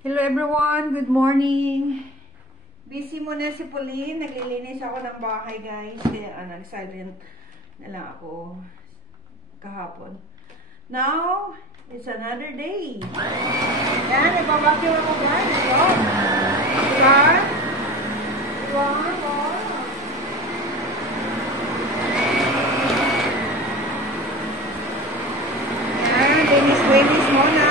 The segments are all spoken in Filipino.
Hello everyone, good morning. Busy muna si Pauline, naglilinis ako ng bahay guys. Kaya nag-silent na lang ako kahapon. Now, it's another day. Yan, nagbabacuum ako guys. So, diba? Diba? Yan, linis muna.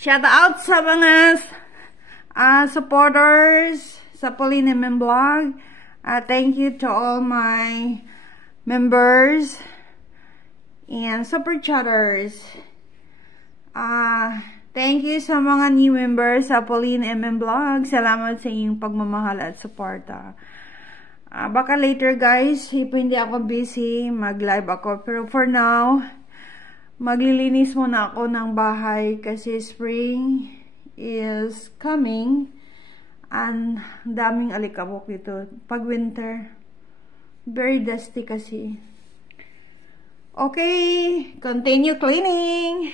Shout out sa mga supporters sa Pauline MM Vlog. Thank you to all my members and super chatters. Thank you sa mga new members sa Pauline MM Vlog. Salamat sa inyong pagmamahal at suporta. Baka later guys, if hindi ako busy, mag-live ako. Pero for now, maglilinis muna ako ng bahay kasi spring is coming and daming alikabok dito. Pag winter, very dusty kasi. Okay, continue cleaning.